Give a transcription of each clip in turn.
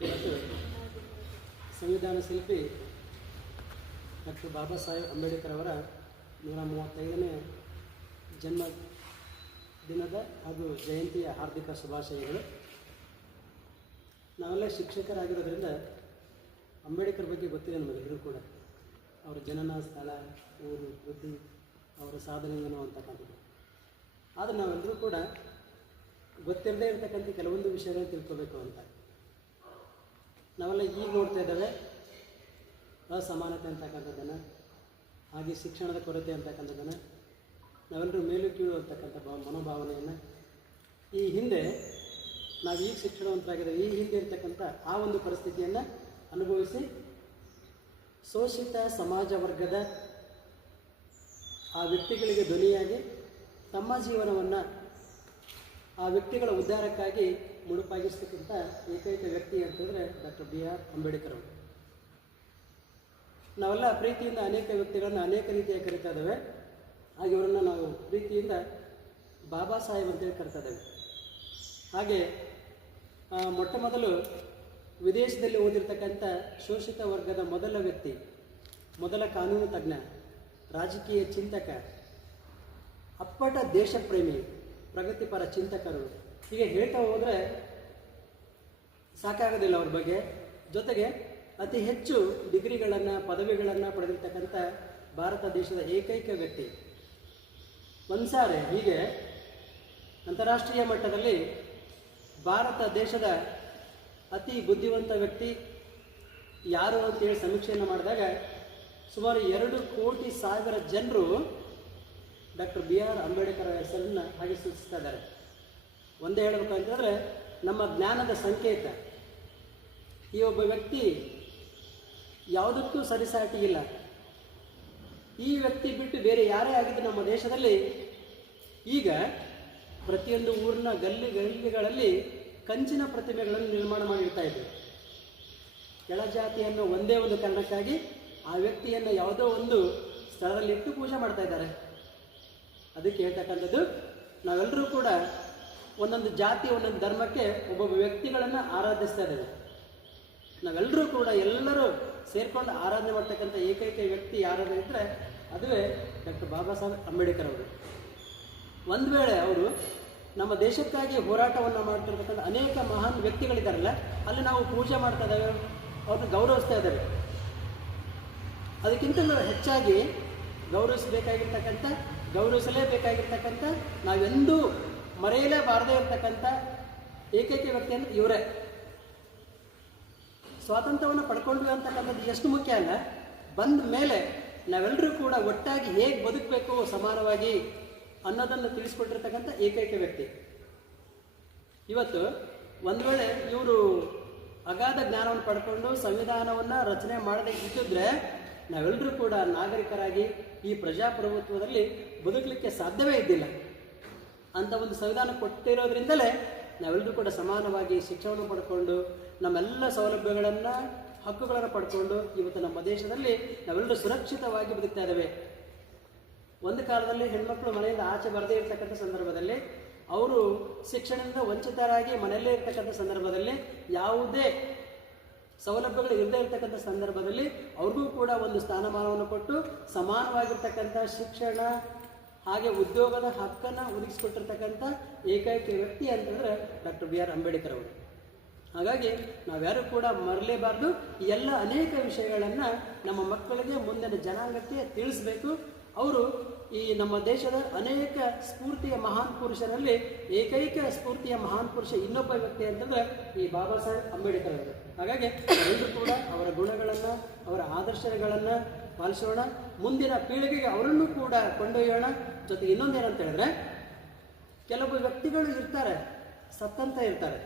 ಇವತ್ತು ಸಂವಿಧಾನ ಶಿಲ್ಪಿ ಡಾಕ್ಟರ್ ಬಾಬಾ ಸಾಹೇಬ್ ಅಂಬೇಡ್ಕರ್ ಅವರ 135ನೇ ಜನ್ಮ ದಿನದ ಹಾಗೂ ಜಯಂತಿಯ ಹಾರ್ದಿಕ ಶುಭಾಶಯಗಳು. ನಾವೆಲ್ಲ ಶಿಕ್ಷಕರಾಗಿರೋದ್ರಿಂದ ಅಂಬೇಡ್ಕರ್ ಬಗ್ಗೆ ಗೊತ್ತಿದೆ ನಮಗೆಲ್ಲರೂ ಕೂಡ. ಅವರ ಜನನ ಸ್ಥಳ, ಊರು, ಬುದ್ಧಿ, ಅವರ ಸಾಧನೆ ಏನು ಅಂತಕ್ಕಂಥದ್ದು. ಆದರೆ ನಾವೆಲ್ಲರೂ ಕೂಡ ಗೊತ್ತಿರದೇ ಇರತಕ್ಕಂಥ ಕೆಲವೊಂದು ವಿಷಯಗಳನ್ನು ತಿಳ್ಕೋಬೇಕು ಅಂತ ನಾವೆಲ್ಲ ಈಗ ನೋಡ್ತಾ ಇದ್ದೇವೆ. ಅಸಮಾನತೆ ಅಂತಕ್ಕಂಥದ್ದನ್ನು, ಹಾಗೆ ಶಿಕ್ಷಣದ ಕೊರತೆ ಅಂತಕ್ಕಂಥದ್ದನ್ನು, ನಾವೆಲ್ಲರೂ ಮೇಲು ಕೀಳು ಅಂತಕ್ಕಂಥ ಮನೋಭಾವನೆಯನ್ನು, ಈ ಹಿಂದೆ ನಾವು ಈಗ ಶಿಕ್ಷಣವಂತರಾಗಿದ್ದೇವೆ, ಈ ಹಿಂದೆ ಇರ್ತಕ್ಕಂಥ ಆ ಒಂದು ಪರಿಸ್ಥಿತಿಯನ್ನು ಅನುಭವಿಸಿ ಶೋಷಿತ ಸಮಾಜ ವರ್ಗದ ಆ ವ್ಯಕ್ತಿಗಳಿಗೆ ಧ್ವನಿಯಾಗಿ ತಮ್ಮ ಜೀವನವನ್ನು ಆ ವ್ಯಕ್ತಿಗಳ ಉದ್ಧಾರಕ್ಕಾಗಿ ಮುಡುಪಾಗಿಸ್ತಕ್ಕಂಥ ಏಕೈಕ ವ್ಯಕ್ತಿ ಅಂತಂದರೆ ಡಾಕ್ಟರ್ BR ಅಂಬೇಡ್ಕರ್ ಅವರು. ನಾವೆಲ್ಲ ಪ್ರೀತಿಯಿಂದ ಅನೇಕ ವ್ಯಕ್ತಿಗಳನ್ನು ಅನೇಕ ರೀತಿಯಾಗಿ ಕರಿತಾ ಇದ್ದೇವೆ. ಹಾಗೆ ಅವರನ್ನು ನಾವು ಪ್ರೀತಿಯಿಂದ ಬಾಬಾ ಸಾಹೇಬ್ ಅಂತೇಳಿ ಕರಿತಾ ಇದ್ದೇವೆ. ಹಾಗೆ ಮೊಟ್ಟ ಮೊದಲು ವಿದೇಶದಲ್ಲಿ ಓದಿರ್ತಕ್ಕಂಥ ಶೋಷಿತ ವರ್ಗದ ಮೊದಲ ವ್ಯಕ್ತಿ, ಮೊದಲ ಕಾನೂನು ತಜ್ಞ, ರಾಜಕೀಯ ಚಿಂತಕ, ಅಪ್ಪಟ ದೇಶಪ್ರೇಮಿ, ಪ್ರಗತಿಪರ ಚಿಂತಕರು, ಹೀಗೆ ಹೇಳ್ತಾ ಹೋದರೆ ಸಾಕಾಗೋದಿಲ್ಲ ಅವ್ರ ಬಗ್ಗೆ. ಜೊತೆಗೆ ಅತಿ ಹೆಚ್ಚು ಡಿಗ್ರಿಗಳನ್ನು, ಪದವಿಗಳನ್ನು ಪಡೆದಿರ್ತಕ್ಕಂಥ ಭಾರತ ದೇಶದ ಏಕೈಕ ವ್ಯಕ್ತಿ. ಒಂದ್ಸಾರಿ ಹೀಗೆ ಅಂತಾರಾಷ್ಟ್ರೀಯ ಮಟ್ಟದಲ್ಲಿ ಭಾರತ ದೇಶದ ಅತಿ ಬುದ್ಧಿವಂತ ವ್ಯಕ್ತಿ ಯಾರು ಅಂತೇಳಿ ಸಮೀಕ್ಷೆಯನ್ನು ಮಾಡಿದಾಗ ಸುಮಾರು 2 ಕೋಟಿ ಜನರು ಡಾಕ್ಟರ್ BR ಅಂಬೇಡ್ಕರ್ ಹೆಸರನ್ನು ಹಾಗೆ ಸೂಚಿಸ್ತಾ ಇದ್ದಾರೆ. ಒಂದೇ ಹೇಳಬೇಕು ಅಂತಂದರೆ ನಮ್ಮ ಜ್ಞಾನದ ಸಂಕೇತ. ಈ ಒಬ್ಬ ವ್ಯಕ್ತಿ ಯಾವುದಕ್ಕೂ ಸರಿಸಾಟಿ ಇಲ್ಲ. ಈ ವ್ಯಕ್ತಿ ಬಿಟ್ಟು ಬೇರೆ ಯಾರೇ ಆಗಿದ್ದು ನಮ್ಮ ದೇಶದಲ್ಲಿ ಈಗ ಪ್ರತಿಯೊಂದು ಊರಿನ ಗಲ್ಲಿಗಳಲ್ಲಿ ಕಂಚಿನ ಪ್ರತಿಮೆಗಳನ್ನು ನಿರ್ಮಾಣ ಮಾಡಿರ್ತಾ ಇದ್ದೇವೆ. ಕೆಳಜಾತಿ ಅನ್ನೋ ಒಂದೇ ಒಂದು ಕಾರಣಕ್ಕಾಗಿ ಆ ವ್ಯಕ್ತಿಯನ್ನು ಯಾವುದೋ ಒಂದು ಸ್ಥಳದಲ್ಲಿ ಇಟ್ಟು ಪೂಜೆ ಮಾಡ್ತಾ ಇದ್ದಾರೆ. ಅದಕ್ಕೆ ಹೇಳ್ತಕ್ಕಂಥದ್ದು, ನಾವೆಲ್ಲರೂ ಕೂಡ ಒಂದೊಂದು ಜಾತಿ, ಒಂದೊಂದು ಧರ್ಮಕ್ಕೆ ಒಬ್ಬೊಬ್ಬ ವ್ಯಕ್ತಿಗಳನ್ನು ಆರಾಧಿಸ್ತಾ ಇದ್ದೇವೆ. ನಾವೆಲ್ಲರೂ ಕೂಡ ಎಲ್ಲರೂ ಸೇರ್ಕೊಂಡು ಆರಾಧನೆ ಮಾಡ್ತಕ್ಕಂಥ ಏಕೈಕ ವ್ಯಕ್ತಿ ಯಾರಾದರೂ ಇದ್ದರೆ ಅದುವೇ ಡಾಕ್ಟರ್ ಬಾಬಾ ಸಾಹೇಬ್ ಅಂಬೇಡ್ಕರ್ ಅವರು. ಒಂದು ವೇಳೆ ಅವರು ನಮ್ಮ ದೇಶಕ್ಕಾಗಿ ಹೋರಾಟವನ್ನು ಮಾಡ್ತಿರ್ತಕ್ಕಂಥ ಅನೇಕ ಮಹಾನ್ ವ್ಯಕ್ತಿಗಳಿದ್ದಾರಲ್ಲ, ಅಲ್ಲಿ ನಾವು ಪೂಜೆ ಮಾಡ್ತಾ ಇದ್ದೇವೆ, ಅವ್ರನ್ನ ಗೌರವಿಸ್ತಾ ಇದ್ದೇವೆ. ಅದಕ್ಕಿಂತ ಹೆಚ್ಚಾಗಿ ಗೌರವಿಸಲೇಬೇಕಾಗಿರ್ತಕ್ಕಂಥ, ನಾವೆಂದೂ ಮರೆಯಲೇಬಾರದೇ ಇರತಕ್ಕಂಥ ಏಕೈಕ ವ್ಯಕ್ತಿ ಅಂದರೆ ಇವರೇ. ಸ್ವಾತಂತ್ರ್ಯವನ್ನು ಪಡ್ಕೊಂಡ್ವಿ ಅಂತಕ್ಕಂಥದ್ದು ಎಷ್ಟು ಮುಖ್ಯ ಅಲ್ಲ, ಬಂದ ಮೇಲೆ ನಾವೆಲ್ಲರೂ ಕೂಡ ಒಟ್ಟಾಗಿ ಹೇಗೆ ಬದುಕಬೇಕು ಸಮಾನವಾಗಿ ಅನ್ನೋದನ್ನು ತಿಳಿಸ್ಕೊಟ್ಟಿರ್ತಕ್ಕಂಥ ಏಕೈಕ ವ್ಯಕ್ತಿ. ಇವತ್ತು ಒಂದು ವೇಳೆ ಇವರು ಅಗಾಧ ಜ್ಞಾನವನ್ನು ಪಡ್ಕೊಂಡು ಸಂವಿಧಾನವನ್ನು ರಚನೆ ಮಾಡದೇ ಇದ್ದಿದ್ರೆ ನಾವೆಲ್ಲರೂ ಕೂಡ ನಾಗರಿಕರಾಗಿ ಈ ಪ್ರಜಾಪ್ರಭುತ್ವದಲ್ಲಿ ಬದುಕಲಿಕ್ಕೆ ಸಾಧ್ಯವೇ ಇದ್ದಿಲ್ಲ. ಅಂತ ಒಂದು ಸಂವಿಧಾನ ಕೊಟ್ಟಿರೋದ್ರಿಂದಲೇ ನಾವೆಲ್ಲರೂ ಕೂಡ ಸಮಾನವಾಗಿ ಶಿಕ್ಷಣವನ್ನು ಪಡ್ಕೊಂಡು ನಮ್ಮೆಲ್ಲ ಸೌಲಭ್ಯಗಳನ್ನು, ಹಕ್ಕುಗಳನ್ನು ಪಡ್ಕೊಂಡು ಇವತ್ತು ನಮ್ಮ ದೇಶದಲ್ಲಿ ನಾವೆಲ್ಲರೂ ಸುರಕ್ಷಿತವಾಗಿ ಬದುಕ್ತಾ ಇದ್ದೇವೆ. ಒಂದು ಕಾಲದಲ್ಲಿ ಹೆಣ್ಮಕ್ಳು ಮನೆಯಿಂದ ಆಚೆ ಬರದೇ ಇರತಕ್ಕಂಥ ಸಂದರ್ಭದಲ್ಲಿ, ಅವರು ಶಿಕ್ಷಣದಿಂದ ವಂಚಿತರಾಗಿ ಮನೆಯಲ್ಲೇ ಇರ್ತಕ್ಕಂಥ ಸಂದರ್ಭದಲ್ಲಿ, ಯಾವುದೇ ಸೌಲಭ್ಯಗಳು ಇರದೇ ಇರತಕ್ಕಂಥ ಸಂದರ್ಭದಲ್ಲಿ ಅವ್ರಿಗೂ ಕೂಡ ಒಂದು ಸ್ಥಾನಮಾನವನ್ನು ಕೊಟ್ಟು ಸಮಾನವಾಗಿರ್ತಕ್ಕಂಥ ಶಿಕ್ಷಣ ಹಾಗೆ ಉದ್ಯೋಗದ ಹಕ್ಕನ್ನು ಒದಗಿಸಿಕೊಟ್ಟಿರ್ತಕ್ಕಂಥ ಏಕೈಕ ವ್ಯಕ್ತಿ ಅಂತಂದರೆ ಡಾಕ್ಟರ್ BR ಅಂಬೇಡ್ಕರ್ ಅವರು. ಹಾಗಾಗಿ ನಾವ್ಯಾರೂ ಕೂಡ ಮರಲೇಬಾರ್ದು. ಈ ಎಲ್ಲ ಅನೇಕ ವಿಷಯಗಳನ್ನು ನಮ್ಮ ಮಕ್ಕಳಿಗೆ, ಮುಂದಿನ ಜನಾಂಗಕ್ಕೆ ತಿಳಿಸಬೇಕು. ಅವರು ಈ ನಮ್ಮ ದೇಶದ ಅನೇಕ ಸ್ಫೂರ್ತಿಯ ಮಹಾನ್ ಪುರುಷರಲ್ಲಿ ಏಕೈಕ ಸ್ಫೂರ್ತಿಯ ಮಹಾನ್ ಪುರುಷ ಇನ್ನೊಬ್ಬ ವ್ಯಕ್ತಿ ಅಂತಂದರೆ ಈ ಬಾಬಾ ಸಾಹೇಬ್ ಅಂಬೇಡ್ಕರ್ ಅವರು. ಹಾಗಾಗಿ ಎಲ್ಲರೂ ಕೂಡ ಅವರ ಗುಣಗಳನ್ನು, ಅವರ ಆದರ್ಶಗಳನ್ನು ಪಾಲಿಸೋಣ, ಮುಂದಿನ ಪೀಳಿಗೆಗೆ ಅವರನ್ನು ಕೂಡ ಕೊಂಡೊಯ್ಯೋಣ. ಜೊತೆಗೆ ಇನ್ನೊಂದೇನಂತ ಹೇಳಿದ್ರೆ, ಕೆಲವೊಬ್ಬ ವ್ಯಕ್ತಿಗಳು ಇರ್ತಾರೆ ಸತ್ತಂತ ಇರ್ತಾರೆ,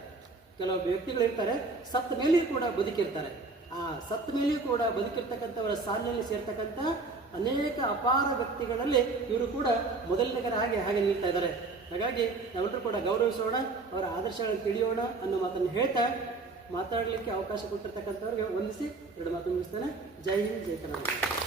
ಕೆಲವೊಬ್ಬ ವ್ಯಕ್ತಿಗಳು ಇರ್ತಾರೆ ಸತ್ತ ಮೇಲೆಯೂ ಕೂಡ ಬದುಕಿರ್ತಾರೆ. ಆ ಸತ್ತ ಮೇಲೆಯೂ ಕೂಡ ಬದುಕಿರ್ತಕ್ಕಂಥವರ ಸಾಲಿನಲ್ಲಿ ಸೇರ್ತಕ್ಕಂಥ ಅನೇಕ ಅಪಾರ ವ್ಯಕ್ತಿಗಳಲ್ಲಿ ಇವರು ಕೂಡ ಮೊದಲನೇಗರ ಹಾಗೆ ನಿಲ್ತಾ ಇದ್ದಾರೆ. ಹಾಗಾಗಿ ನಾವೆಲ್ಲರೂ ಕೂಡ ಗೌರವಿಸೋಣ, ಅವರ ಆದರ್ಶಗಳನ್ನು ತಿಳಿಯೋಣ ಅನ್ನೋ ಮಾತನ್ನು ಹೇಳ್ತಾ ಮಾತಾಡಲಿಕ್ಕೆ ಅವಕಾಶ ಕೊಟ್ಟಿರ್ತಕ್ಕಂಥವ್ರಿಗೆ ವಂದಿಸಿ 2 ಮಾತು ಮುಗಿಸ್ತೇನೆ. ಜೈ ಹಿಂದ್, ಜೈ ಕರ್ನಾಟಕ.